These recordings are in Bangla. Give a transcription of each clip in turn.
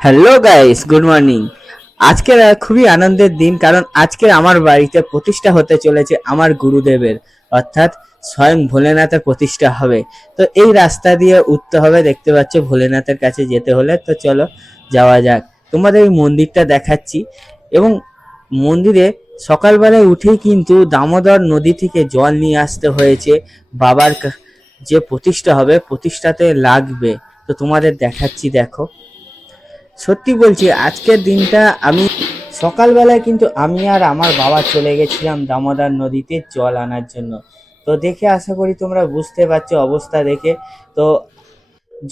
Hello guys, good morning. আজকের খুবই আনন্দের দিন, কারণ আজকে আমার বাড়িতে প্রতিষ্ঠা হতে চলেছে আমার গুরুদেবের, অর্থাৎ স্বয়ং ভোলেনাথের প্রতিষ্ঠা হবে। তো এই রাস্তা দিয়ে উঠতে হবে, দেখতে পাচ্ছ। ভোলেনাথের কাছে যেতে হলে তো চলো যাওয়া যাক। তোমাদের এই মন্দিরটা দেখাচ্ছি। এবং মন্দিরে সকালবেলায় উঠেই কিন্তু দামোদর নদী থেকে জল নিয়ে আসতে হয়েছে। বাবার যে প্রতিষ্ঠা হবে, প্রতিষ্ঠাতে লাগবে। তো তোমাদের দেখাচ্ছি, দেখো। সত্যি বলছি, আজকের দিনটা আমি সকালবেলায় কিন্তু আমি আর আমার বাবা চলে গেছিলাম দামোদর নদীতে জল আনার জন্য। তো দেখে আশা করি তোমরা বুঝতে পারছো অবস্থা দেখে। তো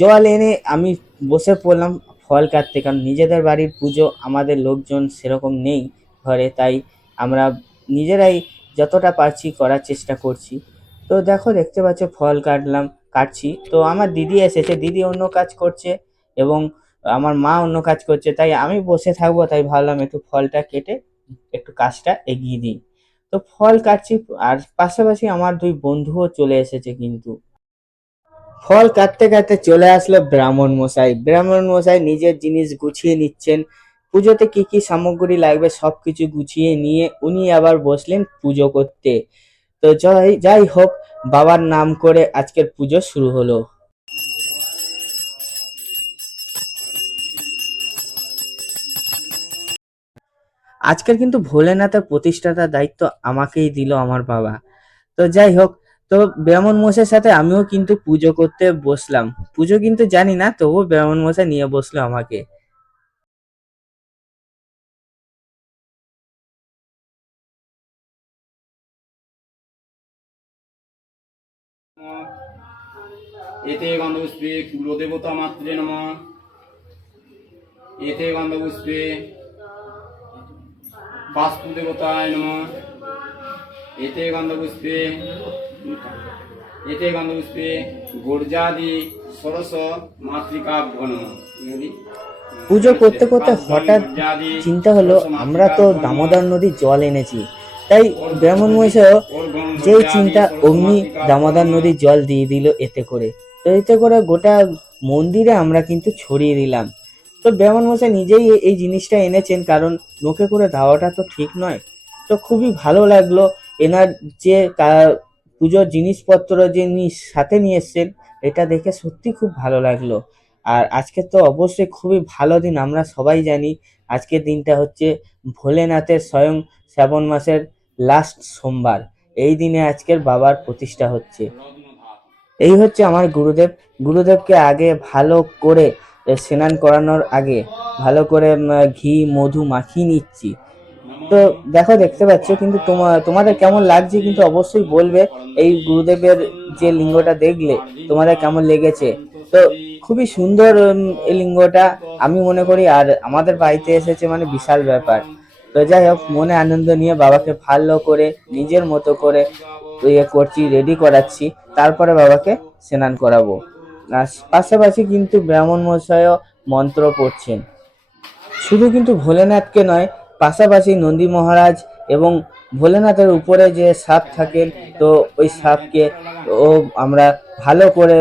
জল এনে আমি বসে পড়লাম ফল কাটতে, কারণ নিজেদের বাড়ির পুজো, আমাদের লোকজন সেরকম নেই ঘরে, তাই আমরা নিজেরাই যতটা পারছি করার চেষ্টা করছি। তো দেখো, দেখতে পাচ্ছ ফল কাটছি। তো আমার দিদি এসেছে, দিদি অন্য কাজ করছে এবং আমার মা অন্য কাজ করছে, তাই আমি বসে থাকবো, তাই ভাবলাম একটু ফলটা কেটে একটু কাজটা এগিয়ে দিই। তো ফল কাটছি, আর পাশাপাশি আমার দুই বন্ধুও চলে এসেছে কিন্তু। ফল কাটতে কাটতে চলে আসলো ব্রাহ্মণ মশাই। ব্রাহ্মণ মশাই নিজের জিনিস গুছিয়ে নিচ্ছেন। পুজোতে কি কি সামগ্রী লাগবে সবকিছু গুছিয়ে নিয়ে উনি আবার বসলেন পুজো করতে। তো যাই যাই হোক, বাবার নাম করে আজকের পুজো শুরু হলো। আজকের কিন্তু ভোলেনাথের প্রতিষ্ঠাতার দায়িত্ব আমাকেই দিল আমার বাবা। তো যাই হোক, তো ব্রাহ্মণ মশাইয়ের সাথে আমিও কিন্তু পুজো করতে বসলাম। পুজো কিন্তু জানি না, তবুও ব্রাহ্মণ মশাই নিয়ে বসলো আমাকে। এতে গন্ধপুষ্পে কুলদেবতা মাত্রে নমঃ। এতে গন্ধপুষ্পে বাস্তু দেবতায় নমঃ। এতে গন্ধপুষ্পে গর্জাদি ষোড়শ মাতৃকাভ্য নমঃ। পুজো করতে করতে হঠাৎ চিন্তা হলো, আমরা তো দামোদর নদীর জল এনেছি, তাই ব্রাহ্মণ মশাইও যেই চিন্তা অমনি দামোদর নদীর জল দিয়ে দিল এতে করে। তো এতে করে গোটা মন্দিরে আমরা কিন্তু ছড়িয়ে দিলাম। তো ব্রাহ্মণ মশাই নিজেই এই জিনিসটা এনেছেন, কারণ নোকে করে দেওয়াটা তো ঠিক নয়। তো খুবই ভালো লাগলো। এনার যে পুজোর জিনিসপত্র যে সাথে নিয়ে এসছেন, এটা দেখে সত্যি খুব ভালো লাগলো। আর আজকে তো অবশ্যই খুবই ভালো দিন, আমরা সবাই জানি আজকের দিনটা হচ্ছে ভোলেনাথের স্বয়ং শ্রাবণ মাসের লাস্ট সোমবার। এই দিনে আজকের বাবার প্রতিষ্ঠা হচ্ছে। এই হচ্ছে আমার গুরুদেব। গুরুদেবকে আগে ভালো করে স্নান করানোর আগে ভালো করে ঘি মধু মাখিয়ে নিচ্ছি। তো দেখো, দেখতে পাচ্ছ কিন্তু তোমাদের কেমন লাগছে কিন্তু অবশ্যই বলবে। এই গুরুদেবের যে লিঙ্গটা দেখলে তোমাদের কেমন লেগেছে? তো খুবই সুন্দর এই লিঙ্গটা আমি মনে করি, আর আমাদের বাড়িতে এসেছে মানে বিশাল ব্যাপার। তো যাই হোক, মনে আনন্দ নিয়ে বাবাকে ভালো করে নিজের মতো করে ইয়ে করছি, রেডি করাচ্ছি। তারপরে বাবাকে স্নান করাবো। আর পাশাপাশি কিন্তু ব্রাহ্মণ মশাইও মন্ত্র পড়ছেন। শুধু কিন্তু ভোলেনাথকে নয়, পাশাপাশি নন্দী মহারাজ এবং ভোলেনাথের উপরে যে সাপ থাকেন, তো ওই সাপকে ও আমরা ভালো করে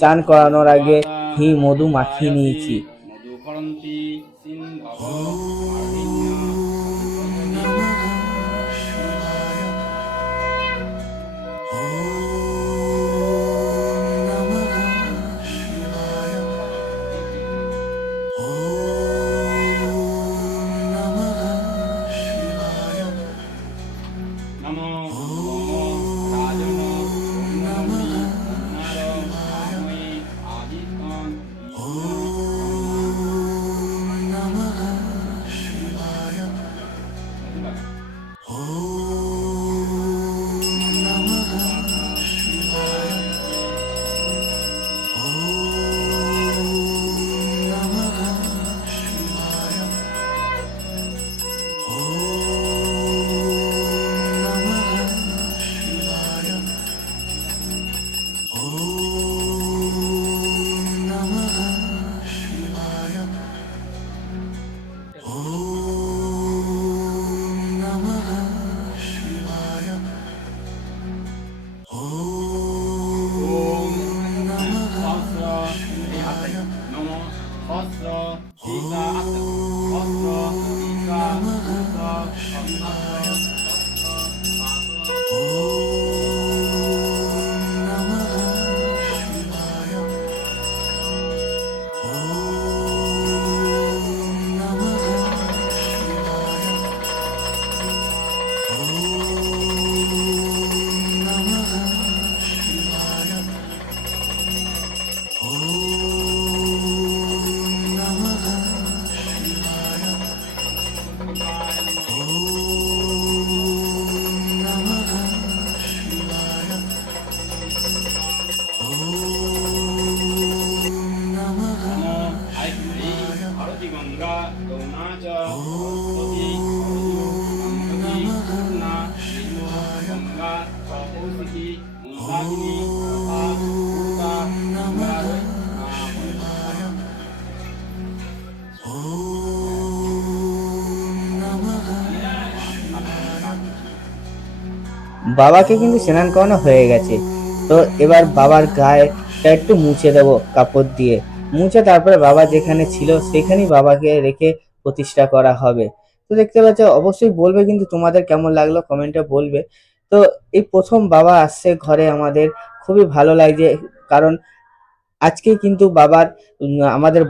চান করানোর আগে ঘি মধু মাখিয়ে নিয়েছি। মধুকরন্তি সিন্ধব নমো রাজন কুমার কাময়ে আদিত্যং টিকা অস্ত্র টিকা ভারতী গঙ্গা যমুনা চ সরস্বতী সরযূ যমুনা নীল গঙ্গা কৌশিকী মন্দাকিনী তথা পূর্বা গঙ্গার বাবাকে কিন্তু স্নান করানো হয়ে গেছে। তো এবার বাবার গায়েটা একটু মুছে দেবো কাপড় দিয়ে, মুছে তারপরে বাবা যেখানে ছিল সেখানেই বাবাকে রেখে প্রতিষ্ঠা করা হবে। তো দেখতে পাচ্ছ, অবশ্যই বলবে কিন্তু তোমাদের কেমন লাগলো কমেন্টে বলবে। তো এই প্রথম বাবা আসছে ঘরে আমাদের, খুবই ভালো লাগছে, কারণ আজকেই কিন্তু বাবার আমাদের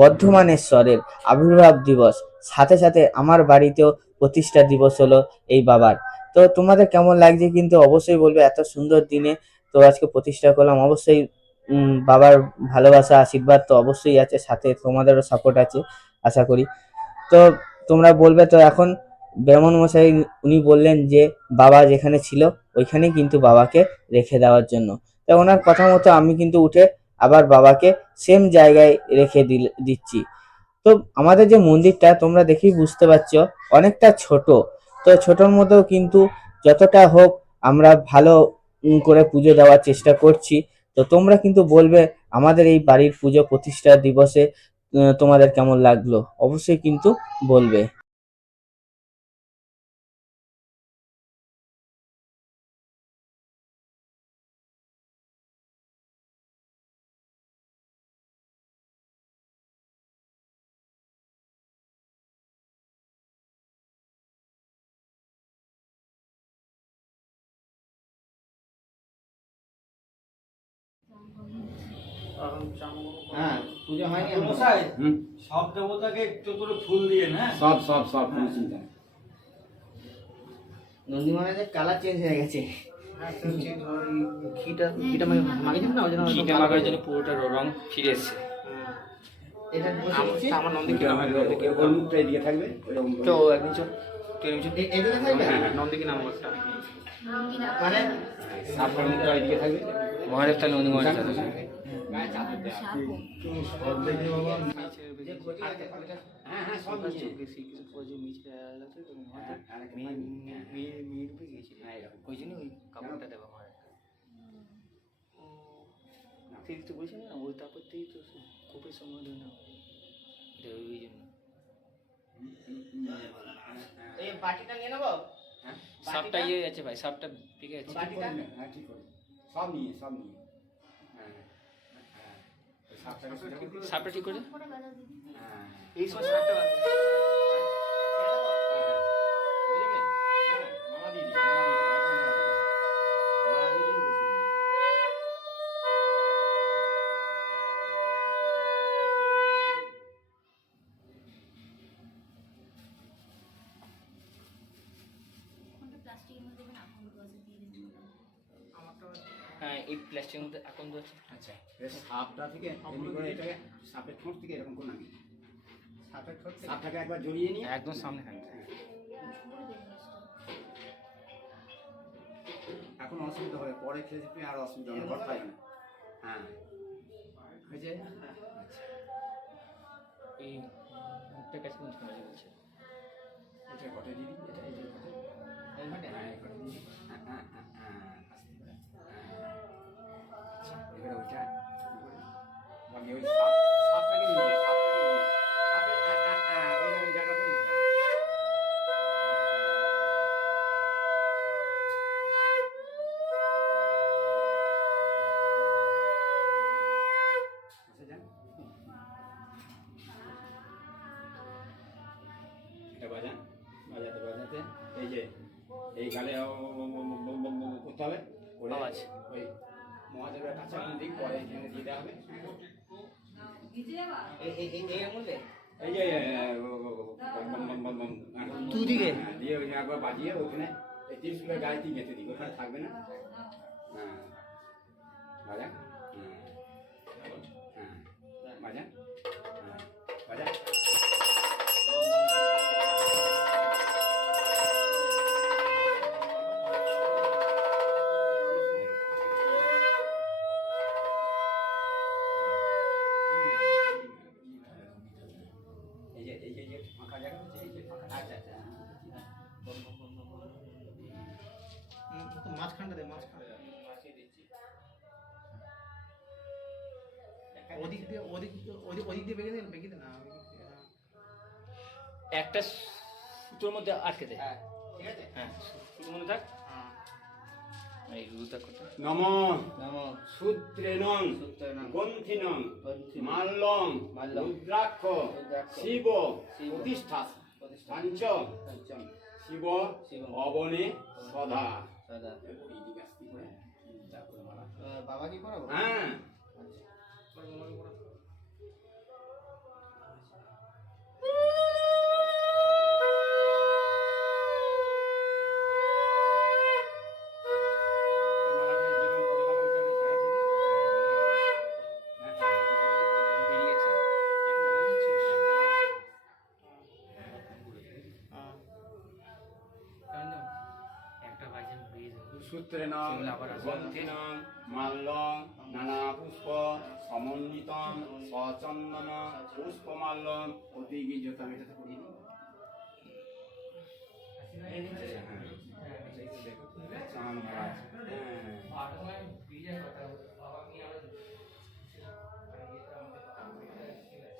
বর্ধমানেশ্বরের আবির্ভাব দিবস, সাথে সাথে আমার বাড়িতেও প্রতিষ্ঠা দিবস হলো এই বাবার। তো তোমাদের কেমন লাগছে কিন্তু অবশ্যই বলবে, এত সুন্দর দিনে তো আজকে প্রতিষ্ঠা করলাম। অবশ্যই বাবার ভালোবাসা আশীর্বাদ তো অবশ্যই আছে, সাথে তোমাদেরও সাপোর্ট আছে আশা করি। তো তোমরা বলবে। তো এখন ব্রাহ্মণ মশাই উনি বললেন যে বাবা যেখানে ছিল ওইখানেই কিন্তু বাবাকে রেখে দেওয়ার জন্য। তো ওনার কথা মতো আমি কিন্তু উঠে আবার বাবাকে সেম জায়গায় রেখে দিচ্ছি। তো আমাদের যে মন্দিরটা তোমরা দেখেই বুঝতে পারছো অনেকটা ছোট। তো ছোটর মধ্যেও কিন্তু যতটা হোক আমরা ভালো করে পুজো দেওয়ার চেষ্টা করছি। তো তোমরা কিন্তু বলবে আমাদের এই বাড়ির পুজো প্রতিষ্ঠা দিবসে তোমাদের কেমন লাগলো, অবশ্যই কিন্তু বলবে। হ্যাঁ পূজা হয়নি মশাই হুম সব দেবতাকে একটু করে ফুল দিয়ে না সব সব সব কোনো চিন্তা নেই। নন্দী মহারাজের কালার চেঞ্জ হয়ে গেছে। ঘিটা মাখিয়েছিস না ওই জন্য ঘিটা মাখার জন্য পুরোটা রং ফিরে এসছে। এটা আমার নন্দী কি ওইটা নাম আমাদের ওর মুখটা এদিকে থাকবে ওইরকম তো একদিন চল, তুই একদিন চল। এদিকে থাকবে নন্দী কি নাম একটা মানে আপনার মুখটা এদিকে থাকবে মহাদেব তাহলে নন্দী মহাদেব তাহলে। গায়ে চাদর দেওয়া। হ্যাঁ হ্যাঁ সব নিয়ে ওই জন্য ওই কাপড়টা দেবো আমার তো বলছি না ওই তারপরতেই তো খুবই সমাধান না ওই জন্য এই বাটিটা নিয়ে নেবো। সাপটা ইয়ে যাচ্ছে ভাই, সাপটা পেকে যাচ্ছে। বাটিটা হ্যাঁ ঠিক করে সব নিয়ে হ্যাঁ হ্যাঁ ওই সাপটা ঠিক করে হ্যাঁ এই সময় সাপটা বুঝলে হ্যাঁ মালা দিয়ে দিন মালা দিয়ে দিন মালা দিয়ে দিন বসুন। হ্যাঁ এই প্লাস্টিকের মধ্যে এখন তো আচ্ছা এই সাপটা থেকে এমনি করে এটাকে সাপের ঠোঁট থেকে এরকম করে নামিয়ে সাপটাকে একবার জড়িয়ে নিয়ে একদম সামনে হ্যাঁ এখন অসুবিধা হবে, পরে খেলে যেতে আর অসুবিধা হবে, কথা হবে না। হ্যাঁ হয়েছে আচ্ছা এই মুখটার কাছে কোন সময় বলছে এটা ঘটে দিবি এটা এই যে ঘটে এই ঘটে হ্যাঁ এই ঘটে দিবি হ্যাঁ হ্যাঁ হ্যাঁ হ্যাঁ আস্তে করে আচ্ছা এবারে ওইটা বাকি ওই সাপটাকে নিয়ে সাপের ওই রকম জায়গা করে দিতে হবে। বসে যান বাজান, বাজাতে বাজাতে এই যে এই গালে করতে হবে, করে আওয়াজ। ওই মহাদেবের কাছে দিক পরে এখানে দিতে হবে। এই আঙুলে এই যে দুদিকে? দিয়ে ওই একবার বাজিয়ে ওখানে এই ত্রিশূলের গায়ে দিয়ে গেঁথে দিই, ওখানে থাকবে না। হ্যাঁ বাজা, হ্যাঁ বাজা, হ্যাঁ বাজা। এই যে ফাঁকা জায়গা আছে, এই যে ফাঁকা, আচ্ছা আচ্ছা, মাঝখানটা দে, মাঝখানটা মাছিয়ে দিচ্ছি। ওদিক দিয়ে ওদিক দিয়ে বেঁকে দে না, একটা সুতোর মধ্যে আটকে দে। হ্যাঁ ঠিক আছে। হ্যাঁ সুতোর মধ্যে থাক। এই রুদা করতে নম সূত্রেণং গ্রন্থিনং মাল্যং রুদ্রাক্ষ শিব প্রতিষ্ঠা পঞ্চ শিব অবনে সদা। বাবা কি করাবো? হ্যাঁ বেরিয়ে গেছে। একটা বাইজন বেরিয়ে যাবে। সূত্রেণং গ্রন্থিনং মাল্যং নানা পুষ্প সমন্বিতং সচন্দন পুষ্পমাল্যং অতিগীযতা। আমি এটা করি নি? চাঁদ মহারাজ,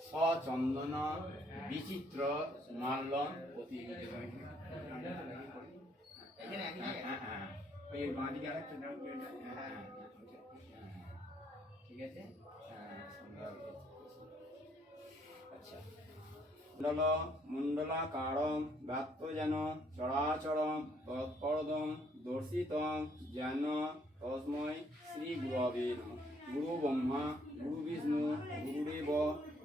সচন্দন বিচিত্র মাল্যং অতিগীযতা। ওই বাঁদিকে আরেকটা দাও, ঠিক আছে। আচ্ছা, মণ্ডল মণ্ডলাকারম ব্যাপ্ত যেন চরাচরম তৎপরদম দর্শিতং যেন তস্মৈ শ্রী গুরবে নমঃ। গুরু ব্রহ্মা গুরু বিষ্ণু গুরুদেব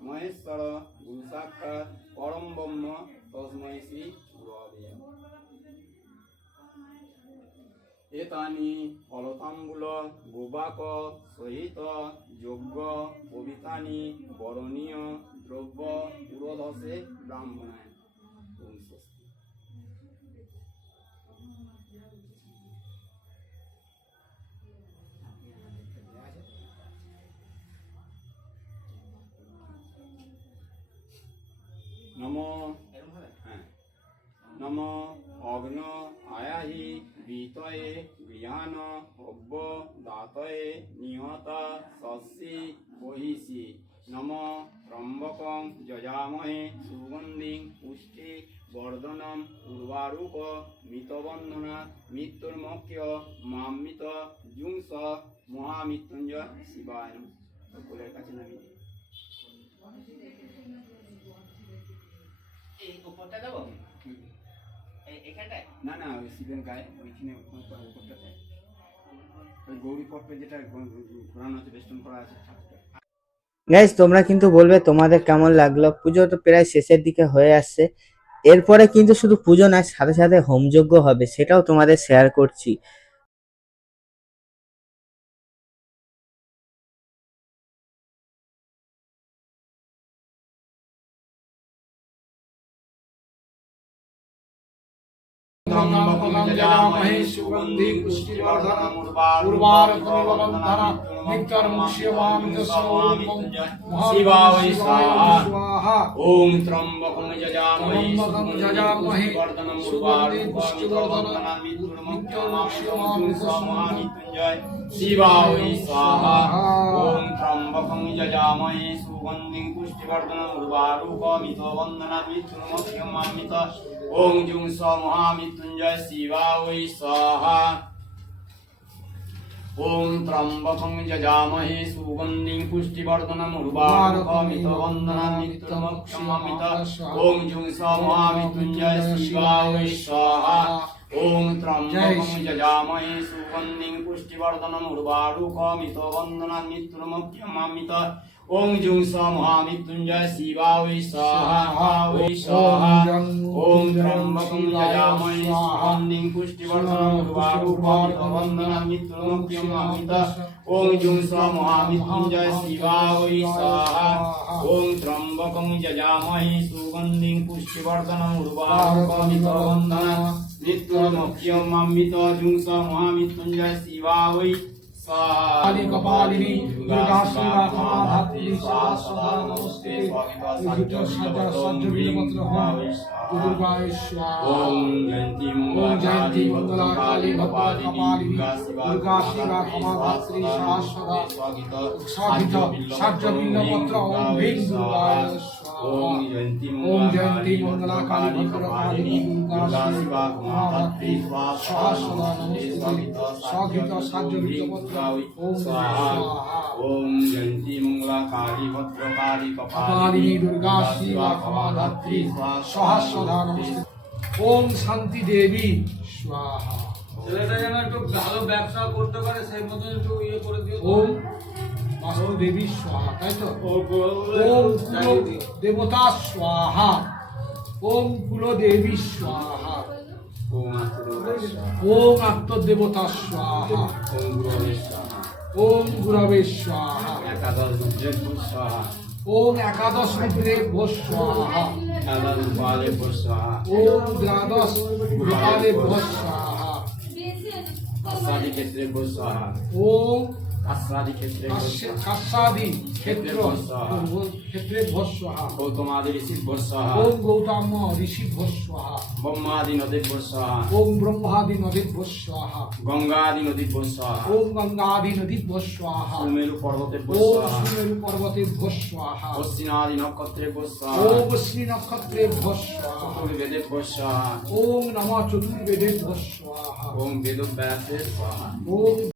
মহেশ্বর গুরু সাক্ষাৎ পরম ব্রহ্ম তস্মৈ শ্রী গুরবে নমঃ। এতানি ফলতাম্বুল গোবাক সহিত যজ্ঞ পবিতানি বরণীয় দ্রব্য পুরোধসে ব্রাহ্মণায়। ওম স্বস্তি। নমো হ্যাঁ নম অগ্ন আয়াহি বিতয়ে গৃহান অব্য দাতয়ে নিহতা শস্যি বহিষি। নম ত্রম্বকং যজামহে সুগন্ধিং পুষ্টি বর্ধনম উর্বারুক মৃতবন্ধনা মৃত্যুর্মুখ্য মামৃত জুংস মহামৃত্যুঞ্জয় শিবায় নমঃ। সকলের কাছে নামিয়ে দিই। এই উপরটা দেবো? এখানটায়? না না, ওই শিবের গায়ে ওইখানে উপরটাতে ওই গৌরী পট্টে যেটা ঘোরানো আছে, বেষ্টন করা আছে। গাইস তোমরা কিন্তু বলবে তোমাদের কেমন লাগলো। পুজো তো প্রায় শেষের দিকে হয়ে আসছে, এরপরে কিন্তু শুধু পুজো নয়, সাথে সাথে হোমযজ্ঞ হবে, সেটাও তোমাদের শেয়ার করছি। যজামহে সুগন্ধি পুষ্টিবর্ধনম উর্বারুকমিব বন্ধনম শিবায় স্বাহা। ওম ত্রম্বকং যজামহে যজামহে পুষ্টিবর্ধনম সুগন্ধি উর্বারুকমিব পুষ্টিবর্ধনম বন্ধনম মৃত্যুর্মুক্ষয়মামৃত্যুঞ্জয় শিবায় স্বাহা। ওম ত্রম্বকং যজামহে সুগন্ধিং পুষ্টিবর্ধনম উর্বারুকমিব বন্ধনম মৃত্যুর্মুক্ষয়মামৃত্যুঞ্জয় ওম জুং স মহামৃত্যুঞ্জয় শিবায় স্বাহা। ওম ত্রম্বকং যজামহে সুগন্ধিং পুষ্টিবর্ধনম উর্বারুকমিতবন্ধনাম মৃত্যুর্মুক্ষমামিত ওম জুং মহামৃত্যুঞ্জয় শিবায় স্বাহা ওম ত্রম্বকং যজামহে সুগন্ধিং পুষ্টিবর্ধনম উর্বারুকমিতবন্ধনাম মৃত্যুর্মুক্ষমামিত ওম জুং মহামৃত্যুঞ্জয় শিবায় স্বাহা ওই স্বাহা ওম ত্রম্বকং যজামহে সুগন্ধিং পুষ্টিবর্ধনম উর্বারুকমিতবন্ধনাম মৃত্যুর্মুক্ষমামিত ওম জুং মহামৃত্যুঞ্জয় শিবায় স্বাহা ওম ত্রম্বকং যজামহে সুগন্ধিং পুষ্টিবর্ধনম উর্বারুকমিতবন্ধনাম মৃত্যুর্মুক্ষমামিত জুং মহামৃত্যুঞ্জয় শিবায় काली कपालिनी दुर्गा शिवा क्षमा धात्री स्वाहा सदा नमस्ते विजुत सज्जा सज्ज बिलपत्र होम दुर्गा स्वाहा ओम जयंती मंगला काली कपालिनी दुर्गा शिवा क्षमा धात्री स्वाहा सदा स्वागित सज्ज बिलपत्र ओम भीम दुर्गा स्वाहा ओम जयंती मंगला काली कपालिनी दुर्गा शिवा क्षमा धात्री स्वाहा सदा नमस्ते स्वागित सज्ज बिलपत्र ओम स्वाहा ओम जयंती मंगला काली भद्रकाली कपालिनी दुर्गा शिवा क्षमा धात्री स्वाहा सदा नमस्ते ओम शांति देवी स्वाहा ছেলেটা যেন একটু ভালো ব্যবসা করতে পারে সেই মতো একটু ইয়ে করে দিও তো। ओम वास्तु देवी स्वाहा তাই তো ओम कुल देवता स्वाहा ओम कुल देवी स्वाहा ओम आत्मदेवता ओम आत्म देवता स्वाहा ओम गुरवे स्वाहा ओम गुरवे स्वाहा एकादश रुद्रे स्वाहा ओम एकादश रुद्रे स्वाहा एकादश उपाले स्वाहा ओम द्वादश गोपाले स्वाहा आसादि क्षेत्रे स्वाहा ओम आसादि क्षेत्रे काशादि क्षेत्र क्षेत्रे स्वाहा गौतमादि ऋषि स्वाहा ओम गौतम ऋषि स्वाहा ब्रह्मादि नदी स्वाहा ओम ब्रह्मादि नदी स्वाहा गंगादि नदी स्वाहा ओम गंगादि नदी स्वाहा सुमेरु पर्वते ओम स्वाहा सुमेरु पर्वते स्वाहा अश्विनादि नक्षत्रे स्वाहा ओम श्री नक्षत्रे स्वाहा चतुर्वेदे स्वाहा ओम नमः चतुर्वेदे स्वाहा ओम वेदव्यासे स्वाहा ओम